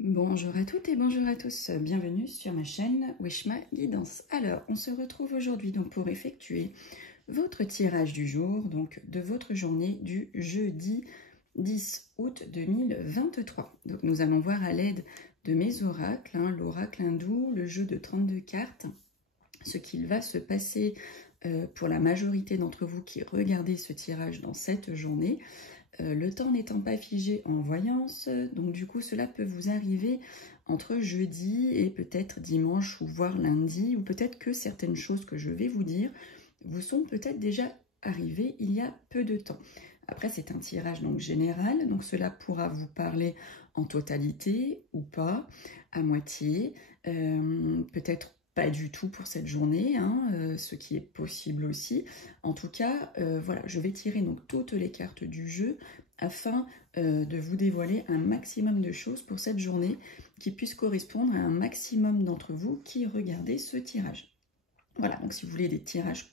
Bonjour à toutes et bonjour à tous, bienvenue sur ma chaîne Wishma Guidance. Alors, on se retrouve aujourd'hui donc pour effectuer votre tirage du jour, donc de votre journée du jeudi 10 août 2023. Donc nous allons voir à l'aide de mes oracles, l'oracle hindou, le jeu de 32 cartes, ce qu'il va se passer pour la majorité d'entre vous qui regardez ce tirage dans cette journée. Le temps n'étant pas figé en voyance, donc du coup cela peut vous arriver entre jeudi et peut-être dimanche ou voire lundi, ou peut-être que certaines choses que je vais vous dire vous sont peut-être déjà arrivées il y a peu de temps. Après c'est un tirage donc général, donc cela pourra vous parler en totalité ou pas, à moitié, peut-être pas du tout pour cette journée, ce qui est possible aussi. En tout cas, voilà, je vais tirer donc toutes les cartes du jeu afin de vous dévoiler un maximum de choses pour cette journée qui puisse correspondre à un maximum d'entre vous qui regardez ce tirage. Voilà, donc si vous voulez des tirages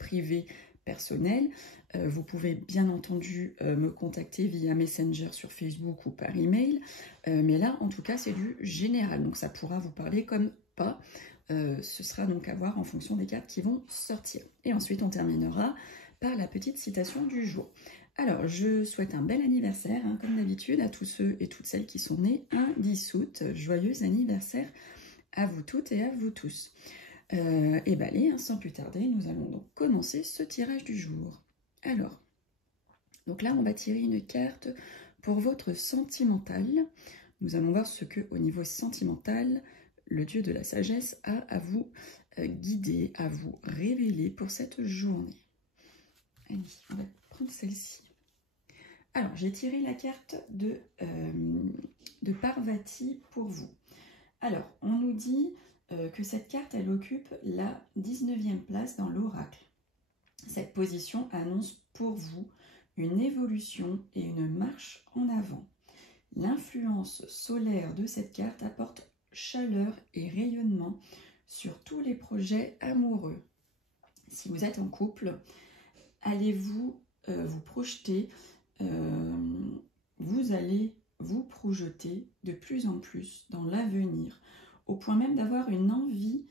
privés, personnels, vous pouvez bien entendu me contacter via Messenger sur Facebook ou par email, mais là en tout cas c'est du général, donc ça pourra vous parler comme pas. Ce sera donc à voir en fonction des cartes qui vont sortir. Et ensuite, on terminera par la petite citation du jour. Alors, je souhaite un bel anniversaire, comme d'habitude, à tous ceux et toutes celles qui sont nés un 10 août. Joyeux anniversaire à vous toutes et à vous tous. Et bien allez, sans plus tarder, nous allons donc commencer ce tirage du jour. Alors, donc là, on va tirer une carte pour votre sentimental. Nous allons voir ce que, au niveau sentimental, le dieu de la sagesse a à vous guider, à vous révéler pour cette journée. Allez, on va prendre celle-ci. Alors, j'ai tiré la carte de Parvati pour vous. Alors, on nous dit que cette carte, elle occupe la 19e place dans l'oracle. Cette position annonce pour vous une évolution et une marche en avant. L'influence solaire de cette carte apporte chaleur et rayonnement sur tous les projets amoureux. Si vous êtes en couple, allez-vous vous projeter, vous allez vous projeter de plus en plus dans l'avenir, au point même d'avoir une envie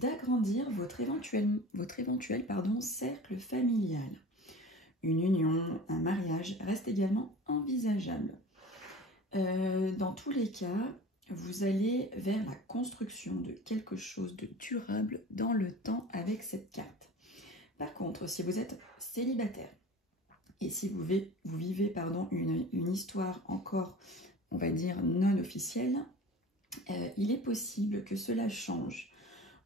d'agrandir votre éventuel cercle familial. Une union, un mariage reste également envisageable. Dans tous les cas, vous allez vers la construction de quelque chose de durable dans le temps avec cette carte. Par contre, si vous êtes célibataire et si vous vivez une histoire encore, on va dire, non officielle, il est possible que cela change.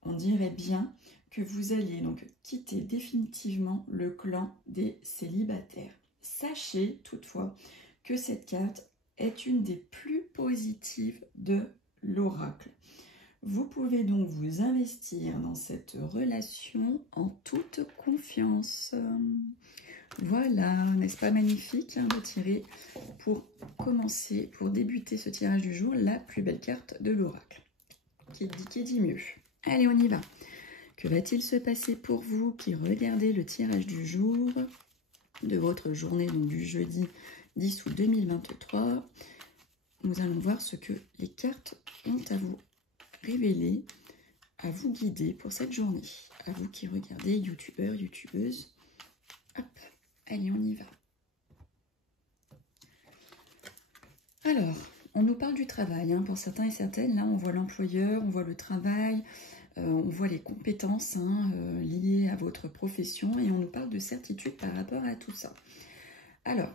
On dirait bien que vous allez donc quitter définitivement le clan des célibataires. Sachez toutefois que cette carte est une des plus positives de l'oracle. Vous pouvez donc vous investir dans cette relation en toute confiance. Voilà, n'est-ce pas magnifique de tirer pour commencer, pour débuter ce tirage du jour, la plus belle carte de l'oracle. Qui dit mieux. Allez, on y va. Que va-t-il se passer pour vous qui regardez le tirage du jour de votre journée, donc du jeudi 10 août 2023, nous allons voir ce que les cartes ont à vous révéler, à vous guider pour cette journée. À vous qui regardez, youtubeurs, youtubeuses. Hop, allez, on y va. Alors, on nous parle du travail, pour certains et certaines. Là, on voit l'employeur, on voit le travail, on voit les compétences liées à votre profession et on nous parle de certitude par rapport à tout ça. Alors,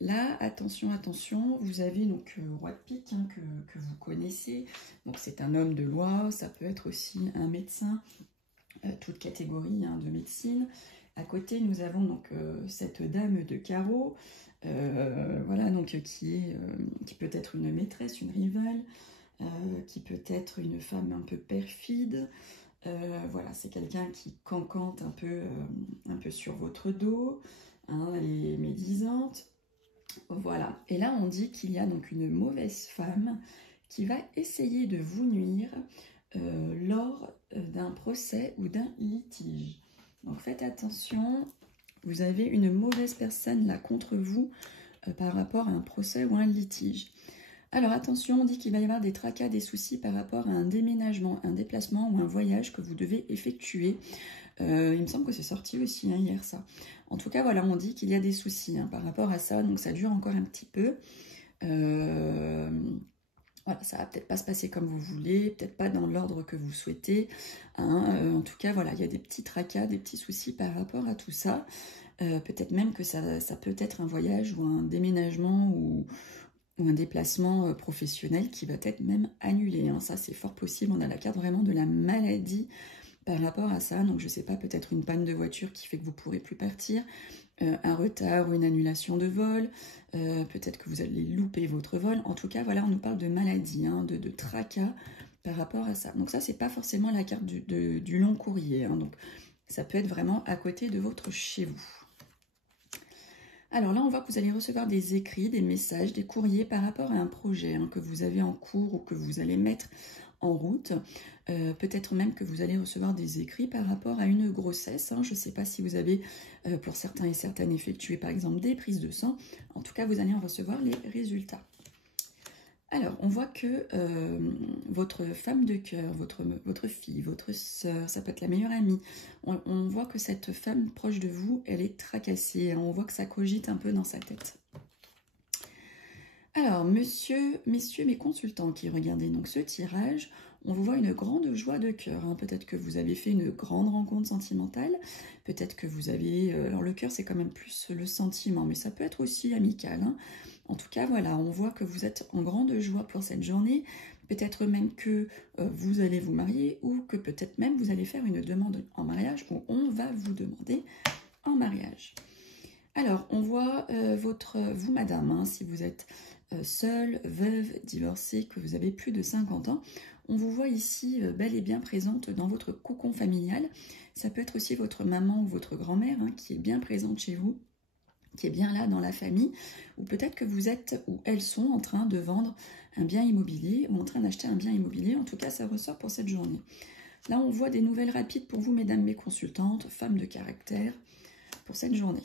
là, attention, vous avez donc Roi de Pique que vous connaissez. Donc c'est un homme de loi, ça peut être aussi un médecin, toute catégorie de médecine. À côté, nous avons donc cette dame de carreau, voilà, donc qui peut être une maîtresse, une rivale, qui peut être une femme un peu perfide. Voilà, c'est quelqu'un qui cancante un peu sur votre dos. Elle est médisante, voilà. Et là, on dit qu'il y a donc une mauvaise femme qui va essayer de vous nuire lors d'un procès ou d'un litige. Donc faites attention, vous avez une mauvaise personne là contre vous par rapport à un procès ou un litige. Alors attention, on dit qu'il va y avoir des tracas, des soucis par rapport à un déménagement, un déplacement ou un voyage que vous devez effectuer. Il me semble que c'est sorti aussi hier ça. En tout cas, voilà, on dit qu'il y a des soucis par rapport à ça, donc ça dure encore un petit peu. Voilà, ça va peut-être pas se passer comme vous voulez, peut-être pas dans l'ordre que vous souhaitez. En tout cas, voilà, il y a des petits tracas, des petits soucis par rapport à tout ça. Peut-être même que ça peut être un voyage ou un déménagement ou un déplacement professionnel qui va être même annulé. Ça, c'est fort possible. On a la carte vraiment de la maladie par rapport à ça. Donc, je sais pas, peut-être une panne de voiture qui fait que vous pourrez plus partir, un retard ou une annulation de vol, peut-être que vous allez louper votre vol. En tout cas, voilà, on nous parle de maladie, de tracas par rapport à ça. Donc ça, c'est pas forcément la carte du long courrier. Donc, ça peut être vraiment à côté de votre chez vous. Alors là, on voit que vous allez recevoir des écrits, des messages, des courriers par rapport à un projet que vous avez en cours ou que vous allez mettre en route. Peut-être même que vous allez recevoir des écrits par rapport à une grossesse. Je ne sais pas si vous avez, pour certains et certaines, effectué par exemple des prises de sang. En tout cas, vous allez en recevoir les résultats. Alors, on voit que votre femme de cœur, votre fille, votre sœur, ça peut être la meilleure amie, on voit que cette femme proche de vous, elle est tracassée. On voit que ça cogite un peu dans sa tête. Alors, messieurs, mes consultants qui regardez donc ce tirage, on vous voit une grande joie de cœur. Peut-être que vous avez fait une grande rencontre sentimentale. Peut-être que vous avez... alors, le cœur, c'est quand même plus le sentiment, mais ça peut être aussi amical. En tout cas, voilà, on voit que vous êtes en grande joie pour cette journée. Peut-être même que vous allez vous marier ou que peut-être même vous allez faire une demande en mariage ou on va vous demander en mariage. Alors, on voit vous, madame, si vous êtes seule, veuve, divorcée, que vous avez plus de 50 ans, on vous voit ici bel et bien présente dans votre cocon familial. Ça peut être aussi votre maman ou votre grand-mère qui est bien présente chez vous, qui est bien là dans la famille, ou peut-être que vous êtes, ou elles sont en train de vendre un bien immobilier, ou en train d'acheter un bien immobilier. En tout cas, ça ressort pour cette journée. Là, on voit des nouvelles rapides pour vous, mesdames mes consultantes, femmes de caractère, pour cette journée.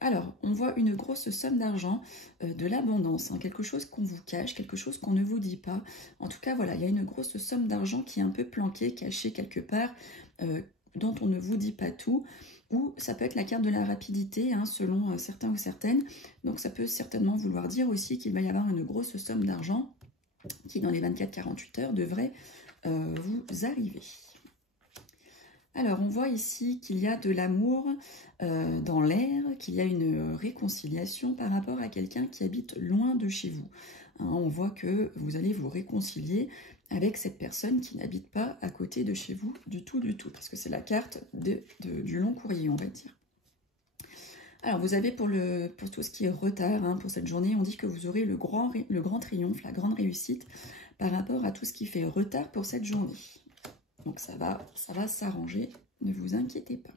Alors, on voit une grosse somme d'argent, de l'abondance, quelque chose qu'on vous cache, quelque chose qu'on ne vous dit pas. En tout cas, voilà, il y a une grosse somme d'argent qui est un peu planquée, cachée quelque part, dont on ne vous dit pas tout. Ou ça peut être la carte de la rapidité, selon certains ou certaines. Donc, ça peut certainement vouloir dire aussi qu'il va y avoir une grosse somme d'argent qui, dans les 24-48 heures, devrait vous arriver. Alors, on voit ici qu'il y a de l'amour dans l'air, qu'il y a une réconciliation par rapport à quelqu'un qui habite loin de chez vous. On voit que vous allez vous réconcilier avec cette personne qui n'habite pas à côté de chez vous du tout, parce que c'est la carte du long courrier, on va dire. Alors, vous avez pour tout ce qui est retard, pour cette journée, on dit que vous aurez le grand triomphe, la grande réussite par rapport à tout ce qui fait retard pour cette journée. Donc ça va s'arranger, ne vous inquiétez pas.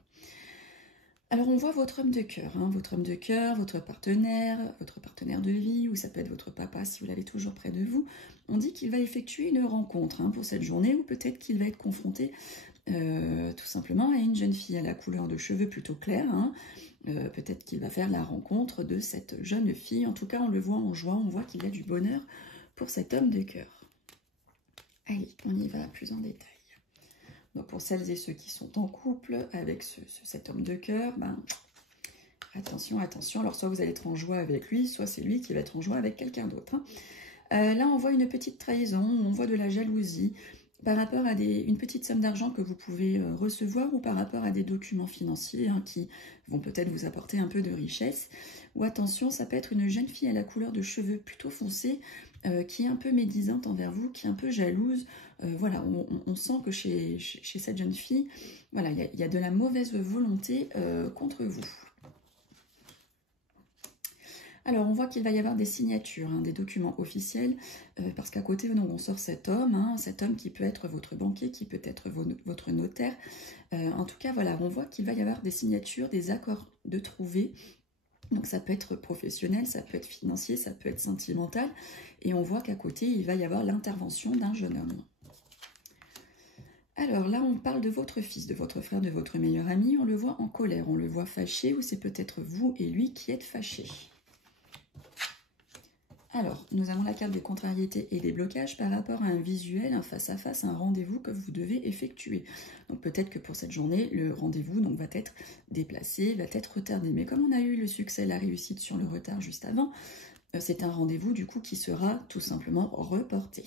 Alors on voit votre homme de cœur, votre partenaire de vie, ou ça peut être votre papa si vous l'avez toujours près de vous. On dit qu'il va effectuer une rencontre pour cette journée, ou peut-être qu'il va être confronté tout simplement à une jeune fille à la couleur de cheveux plutôt claire. Peut-être qu'il va faire la rencontre de cette jeune fille. En tout cas, on le voit en joie, on voit qu'il y a du bonheur pour cet homme de cœur. Allez, on y va plus en détail. Donc pour celles et ceux qui sont en couple avec cet homme de cœur, attention. Alors soit vous allez être en joie avec lui, soit c'est lui qui va être en joie avec quelqu'un d'autre. Là, on voit une petite trahison, on voit de la jalousie par rapport à une petite somme d'argent que vous pouvez recevoir, ou par rapport à des documents financiers qui vont peut-être vous apporter un peu de richesse. Ou attention, ça peut être une jeune fille à la couleur de cheveux plutôt foncés, qui est un peu médisante envers vous, qui est un peu jalouse. Voilà, on sent que chez cette jeune fille, voilà, il y a de la mauvaise volonté contre vous. Alors, on voit qu'il va y avoir des signatures, des documents officiels, parce qu'à côté, donc, on sort cet homme qui peut être votre banquier, qui peut être votre notaire. En tout cas, voilà, on voit qu'il va y avoir des signatures, des accords de trouver. Donc ça peut être professionnel, ça peut être financier, ça peut être sentimental. Et on voit qu'à côté, il va y avoir l'intervention d'un jeune homme. Alors là, on parle de votre fils, de votre frère, de votre meilleur ami. On le voit en colère, on le voit fâché, ou c'est peut-être vous et lui qui êtes fâchés. Alors, nous avons la carte des contrariétés et des blocages par rapport à un visuel, un face-à-face, un rendez-vous que vous devez effectuer. Donc peut-être que pour cette journée, le rendez-vous va être déplacé, va être retardé. Mais comme on a eu le succès, la réussite sur le retard juste avant, c'est un rendez-vous du coup qui sera tout simplement reporté.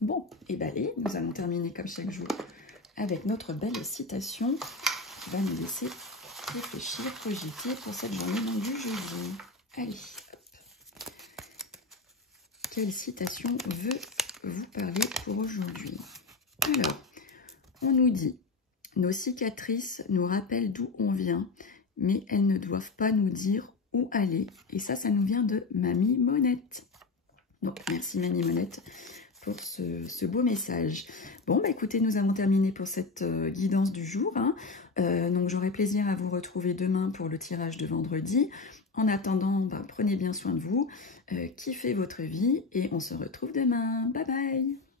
Bon, et bien allez, nous allons terminer comme chaque jour avec notre belle citation qui va nous laisser réfléchir, projeter pour cette journée du jeudi. Allez, hop. Quelle citation veut vous parler pour aujourd'hui? Alors, on nous dit « Nos cicatrices nous rappellent d'où on vient, mais elles ne doivent pas nous dire où aller. » Et ça nous vient de Mamie Monette. Donc, merci Mamie Monette pour ce beau message. Bon, bah écoutez, nous avons terminé pour cette guidance du jour. Donc, j'aurai plaisir à vous retrouver demain pour le tirage de vendredi. En attendant, prenez bien soin de vous, kiffez votre vie et on se retrouve demain. Bye bye!